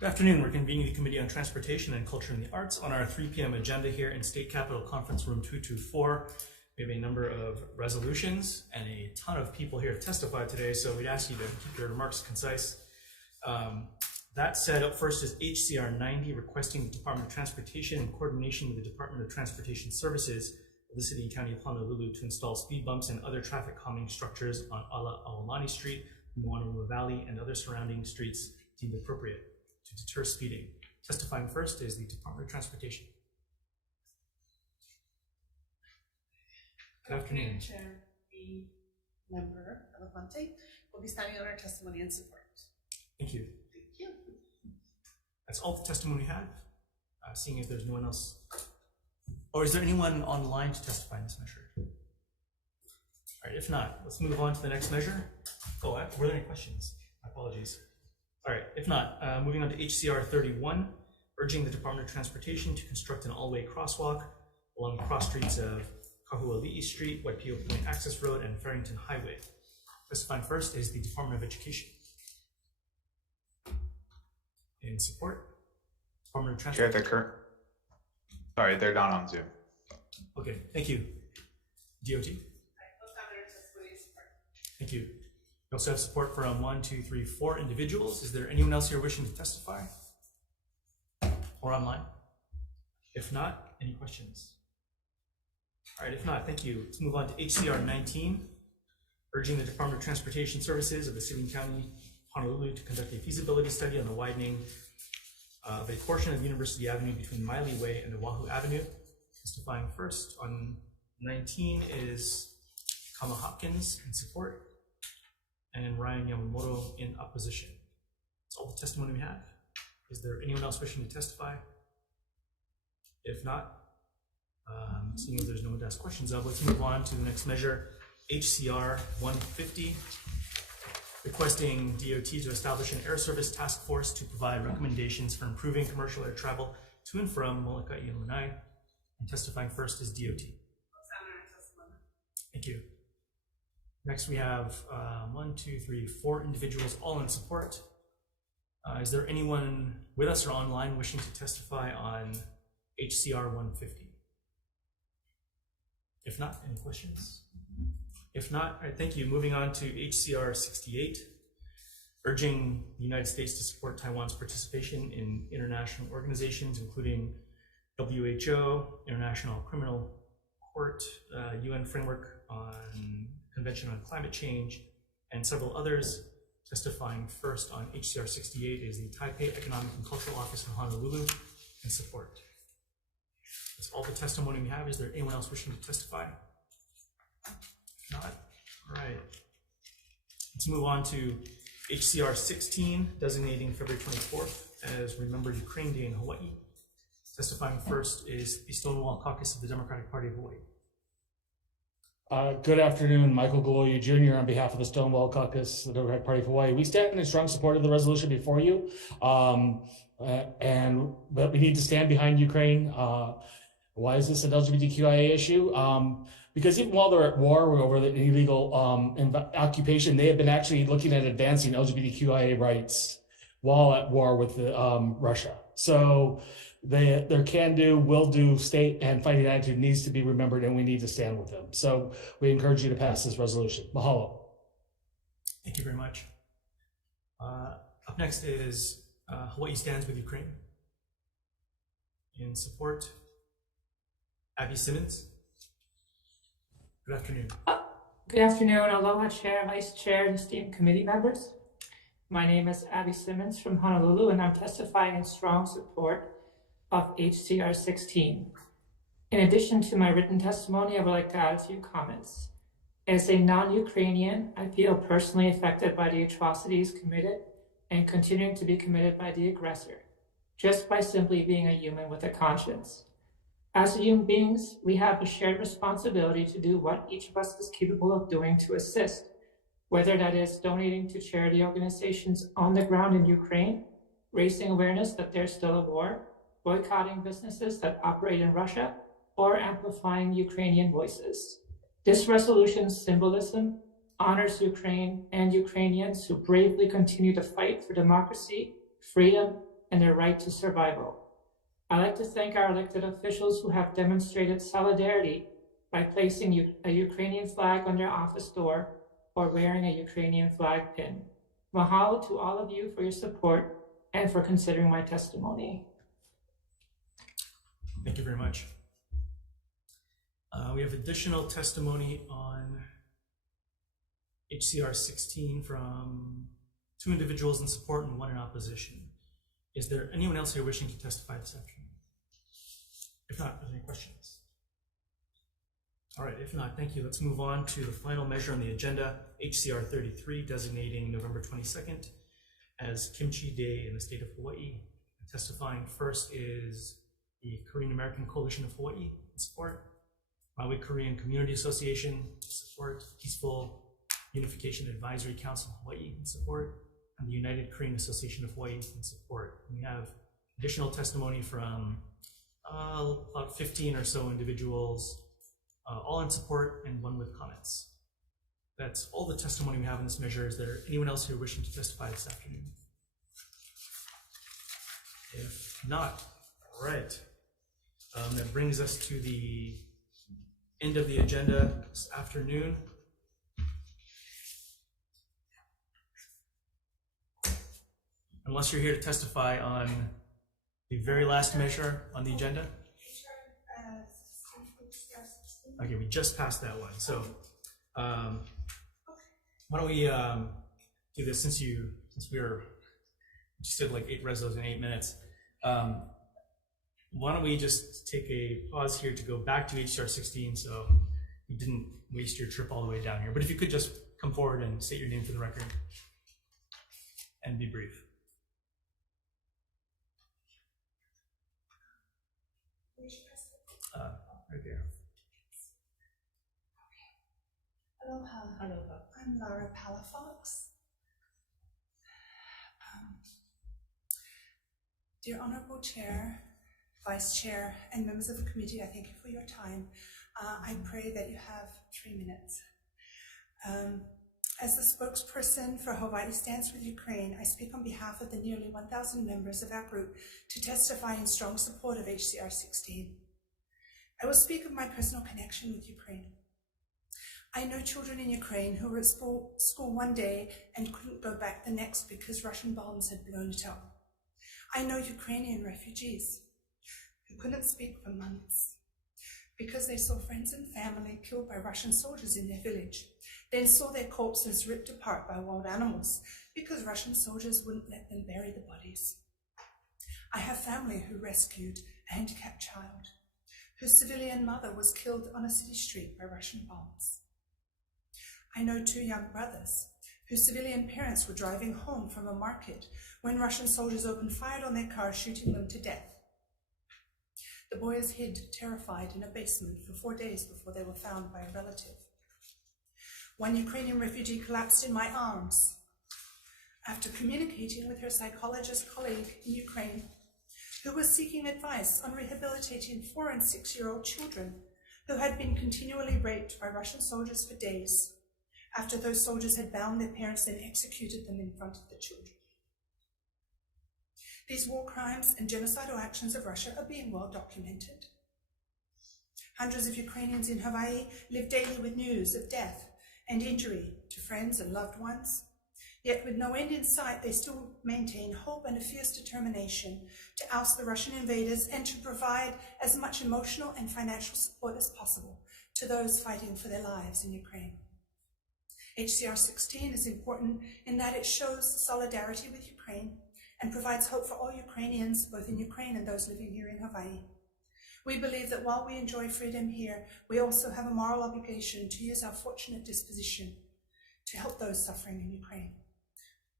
Good afternoon. We're convening the Committee on Transportation and Culture and the Arts on our 3 p.m. agenda here in State Capitol Conference Room 224. We have a number of resolutions and a ton of people here to testify today, so we'd ask you to keep your remarks concise. That said, up first is HCR 90, requesting the Department of Transportation in coordination with the Department of Transportation Services of the City and County of Honolulu to install speed bumps and other traffic calming structures on Ala Aolani Street, Moanalua Valley, and other surrounding streets deemed appropriate to deter speeding. Testifying first is the Department of Transportation. Good afternoon. Chair, the member Elefante will be standing on our testimony and support. Thank you. Thank you. That's all the testimony we have. Seeing if there's no one else. Or is there anyone online to testify in this measure? All right, if not, let's move on to the next measure. Oh, were there any questions? My apologies. All right, if not, moving on to HCR 31, urging the Department of Transportation to construct an all-way crosswalk along the cross streets of Kahuali'i Street, Waipio Point Access Road, and Farrington Highway. Testifying first is the Department of Education. In support, Department of Transportation. Chair, they're not on Zoom. Okay, thank you. DOT. Thank you. We also have support from 4 individuals. Is there anyone else here wishing to testify or online? If not, any questions? All right, if not, thank you. Let's move on to HCR 19, urging the Department of Transportation Services of the City and County Honolulu to conduct a feasibility study on the widening of a portion of University Avenue between Miley Way and Oahu Avenue. Testifying first on 19 is Kama Hopkins in support, and Ryan Yamamoto in opposition. That's all the testimony we have. Is there anyone else wishing to testify? If not, seeing as there's no one to ask questions of, let's move on to the next measure, HCR 150, requesting DOT to establish an air service task force to provide recommendations for improving commercial air travel to and from Molokai and Lanai. And testifying first is DOT. Thank you. Next, we have 4 individuals all in support. Is there anyone with us or online wishing to testify on HCR 150? If not, any questions? If not, all right, thank you. Moving on to HCR 68, urging the United States to support Taiwan's participation in international organizations, including WHO, International Criminal Court, UN Framework on Convention on Climate Change, and several others. Testifying first on HCR 68 is the Taipei Economic and Cultural Office in Honolulu in support. That's all the testimony we have. Is there anyone else wishing to testify? If not, all right. Let's move on to HCR 16, designating February 24th as Remember Ukraine Day in Hawaii. Testifying first is the Stonewall Caucus of the Democratic Party of Hawaii. Good afternoon, Michael Galoya Jr. on behalf of the Stonewall Caucus, the Democratic Party of Hawaii. We stand in strong support of the resolution before you, but we need to stand behind Ukraine. Why is this an LGBTQIA issue? Because even while they're at war over the illegal occupation, they have been actually looking at advancing LGBTQIA rights while at war with Russia. So their can-do, will-do state and fighting attitude needs to be remembered, and we need to stand with them. So we encourage you to pass this resolution. Mahalo. Thank you very much. Up next is Hawaii Stands with Ukraine. In support, Abby Simmons. Good afternoon. Good afternoon. Aloha Chair, Vice Chair, and esteemed committee members. My name is Abby Simmons from Honolulu, and I'm testifying in strong support of HCR 16. In addition to my written testimony, I would like to add a few comments. As a non-Ukrainian, I feel personally affected by the atrocities committed and continuing to be committed by the aggressor, just by simply being a human with a conscience. As human beings, we have a shared responsibility to do what each of us is capable of doing to assist, whether that is donating to charity organizations on the ground in Ukraine, raising awareness that there's still a war, boycotting businesses that operate in Russia, or amplifying Ukrainian voices. This resolution's symbolism honors Ukraine and Ukrainians who bravely continue to fight for democracy, freedom, and their right to survival. I'd like to thank our elected officials who have demonstrated solidarity by placing a Ukrainian flag on their office door or wearing a Ukrainian flag pin. Mahalo to all of you for your support and for considering my testimony. Thank you very much. We have additional testimony on HCR 16 from 2 individuals in support and 1 in opposition. Is there anyone else here wishing to testify this afternoon? If not, are there any questions? All right, if not, thank you. Let's move on to the final measure on the agenda, HCR 33, designating November 22nd as Kimchi Day in the state of Hawaii. Testifying first is the Korean American Coalition of Hawaii in support, Maui Korean Community Association in support, Peaceful Unification Advisory Council Hawaii in support, and the United Korean Association of Hawaii in support. We have additional testimony from about 15 or so individuals, all in support and 1 with comments. That's all the testimony we have in this measure. Is there anyone else here wishing to testify this afternoon? If not, all right. That brings us to the end of the agenda this afternoon. Unless you're here to testify on the very last measure on the agenda. Okay, we just passed that one. So why don't we do this, since we just did like 8 resos in 8 minutes. Why don't we just take a pause here to go back to HCR 16 so you didn't waste your trip all the way down here. But if you could just come forward and state your name for the record and be brief. Right there. Aloha. Aloha. I'm Laura Palafox. Dear Honorable Chair, Vice Chair, and members of the committee, I thank you for your time. I pray that you have 3 minutes. As the spokesperson for Hawaii Stands with Ukraine, I speak on behalf of the nearly 1,000 members of our group to testify in strong support of HCR 16. I will speak of my personal connection with Ukraine. I know children in Ukraine who were at school one day and couldn't go back the next because Russian bombs had blown it up. I know Ukrainian refugees who couldn't speak for months because they saw friends and family killed by Russian soldiers in their village, then saw their corpses ripped apart by wild animals because Russian soldiers wouldn't let them bury the bodies. I have family who rescued a handicapped child whose civilian mother was killed on a city street by Russian bombs. I know 2 young brothers whose civilian parents were driving home from a market when Russian soldiers opened fire on their car, shooting them to death. The boys hid, terrified, in a basement for 4 days before they were found by a relative. 1 Ukrainian refugee collapsed in my arms after communicating with her psychologist colleague in Ukraine, who was seeking advice on rehabilitating 4- and 6-year-old children who had been continually raped by Russian soldiers for days after those soldiers had bound their parents and executed them in front of the children. These war crimes and genocidal actions of Russia are being well documented. Hundreds of Ukrainians in Hawaii live daily with news of death and injury to friends and loved ones. Yet with no end in sight, they still maintain hope and a fierce determination to oust the Russian invaders and to provide as much emotional and financial support as possible to those fighting for their lives in Ukraine. HCR 16 is important in that it shows solidarity with Ukraine and provides hope for all Ukrainians, both in Ukraine and those living here in Hawaii. We believe that while we enjoy freedom here, we also have a moral obligation to use our fortunate disposition to help those suffering in Ukraine.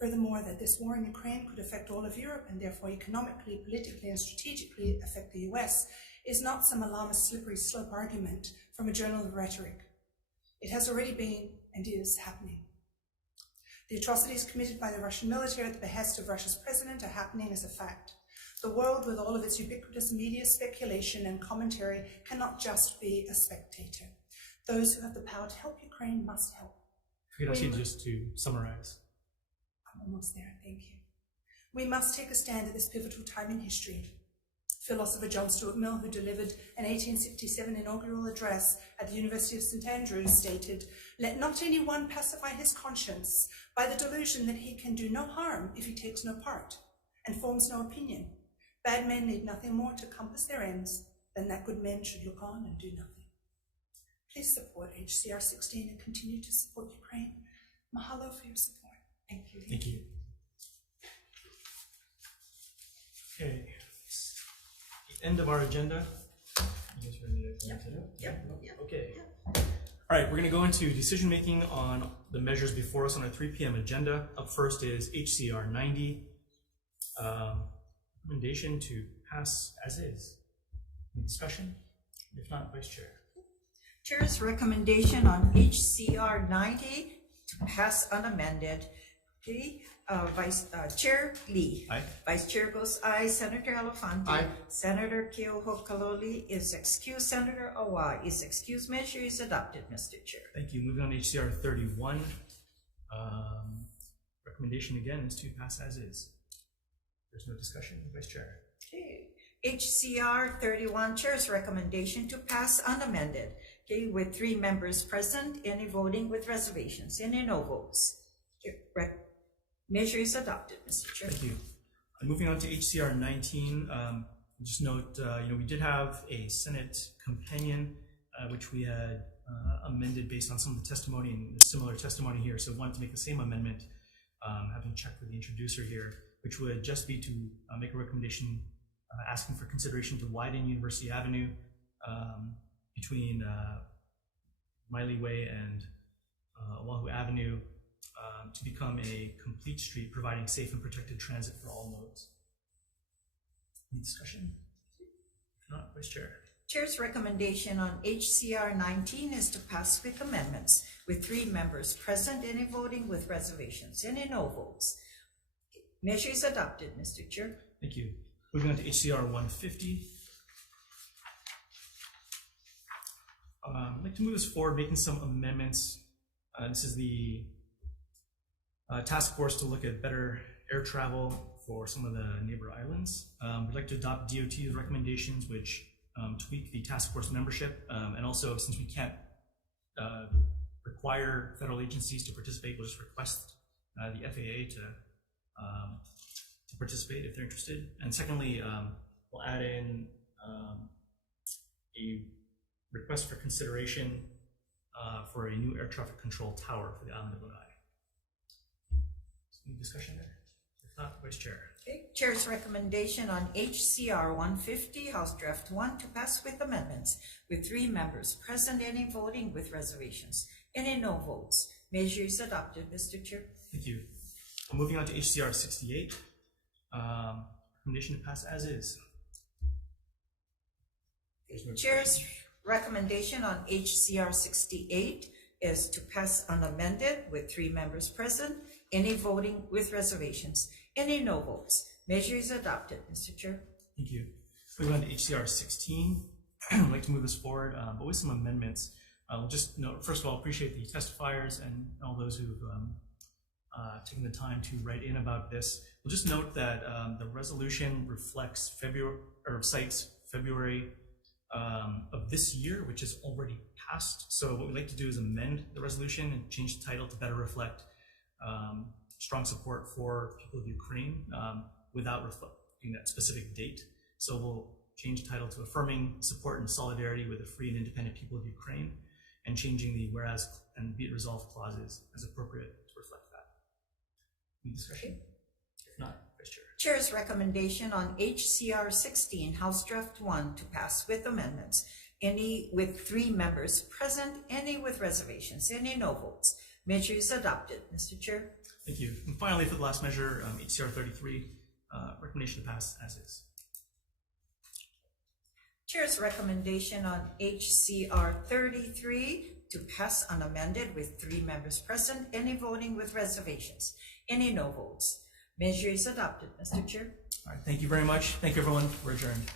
Furthermore, that this war in Ukraine could affect all of Europe and therefore economically, politically, and strategically affect the US is not some alarmist slippery slope argument from a journal of rhetoric. It has already been and is happening. The atrocities committed by the Russian military at the behest of Russia's president are happening as a fact. The world, with all of its ubiquitous media speculation and commentary, cannot just be a spectator. Those who have the power to help Ukraine must help. If you could ask you just to summarize. I'm almost there, thank you. We must take a stand at this pivotal time in history. Philosopher John Stuart Mill, who delivered an 1867 inaugural address at the University of St. Andrews, stated, "Let not any one pacify his conscience by the delusion that he can do no harm if he takes no part and forms no opinion. Bad men need nothing more to compass their ends than that good men should look on and do nothing." Please support HCR 16 and continue to support Ukraine. Mahalo for your support. Thank you. Thank you. Okay. The end of our agenda. You guys ready to Yep. Okay. All right, we're going to go into decision making on the measures before us on our 3 p.m. agenda. Up first is HCR 90. Recommendation to pass as is. Any discussion? If not, Vice Chair. Chair's recommendation on HCR 90 to pass unamended. Okay, Chair Lee. Aye. Vice Chair goes aye. Senator Elefante. Aye. Senator Keohokalole is excused. Senator Awa is excused. Measure is adopted, Mr. Chair. Thank you. Moving on to HCR 31. Recommendation again is to pass as is. There's no discussion, Vice Chair. Okay. HCR 31, Chair's recommendation to pass unamended. Okay, with 3 members present, any voting with reservations, any no votes. Okay, measure is adopted, Mr. Chair. Thank you. Moving on to HCR 19, just note, we did have a Senate companion, which we had amended based on some of the testimony and similar testimony here. So wanted to make the same amendment, having checked with the introducer here, which would just be to make a recommendation asking for consideration to widen University Avenue between Miley Way and Oahu Avenue to become a complete street, providing safe and protected transit for all modes. Any discussion? If not, Vice Chair. Chair's recommendation on HCR 19 is to pass with amendments, with 3 members present, any voting with reservations, any no votes. Measure is adopted, Mr. Chair. Thank you. Moving on to HCR 150. I'd like to move this forward, making some amendments. This is the task force to look at better air travel for some of the neighbor islands. We'd like to adopt DOT's recommendations, which tweak the task force membership. And also, since we can't require federal agencies to participate, we'll just request the FAA to participate if they're interested. And secondly, we'll add in a request for consideration for a new air traffic control tower for the island of Lanai. Any discussion there? If not, Vice Chair. Okay. Chair's recommendation on HCR 150, House Draft 1, to pass with amendments, with 3 members present, any voting with reservations, any no votes. Measure is adopted, Mr. Chair. Thank you. Moving on to HCR 68. Recommendation to pass as is. Chair's recommendation on HCR 68 is to pass unamended, with 3 members present, any voting with reservations, any no votes. Measure is adopted, Mr. Chair. Thank you. Moving on to HCR 16. I'd like to move this forward, but with some amendments. We'll just note, first of all, appreciate the testifiers and all those who've taken the time to write in about this. We'll just note that the resolution reflects cites February of this year, which is already passed. So what we'd like to do is amend the resolution and change the title to better reflect strong support for people of Ukraine without reflecting that specific date. So we'll change the title to Affirming Support and Solidarity with the Free and Independent People of Ukraine, and changing the whereas and be it resolved clauses as appropriate to reflect that. Any discussion? If not, Vice Chair. Chair's recommendation on HCR 16, House Draft 1, to pass with amendments, any with 3 members present, any with reservations, any no votes. Measure is adopted, Mr. Chair. Thank you. And finally, for the last measure, HCR 33, recommendation to pass as is. Chair's recommendation on HCR 33 to pass unamended, with 3 members present, any voting with reservations, any no votes. Measure is adopted, Mr. Chair. All right, thank you very much. Thank you, everyone. We're adjourned.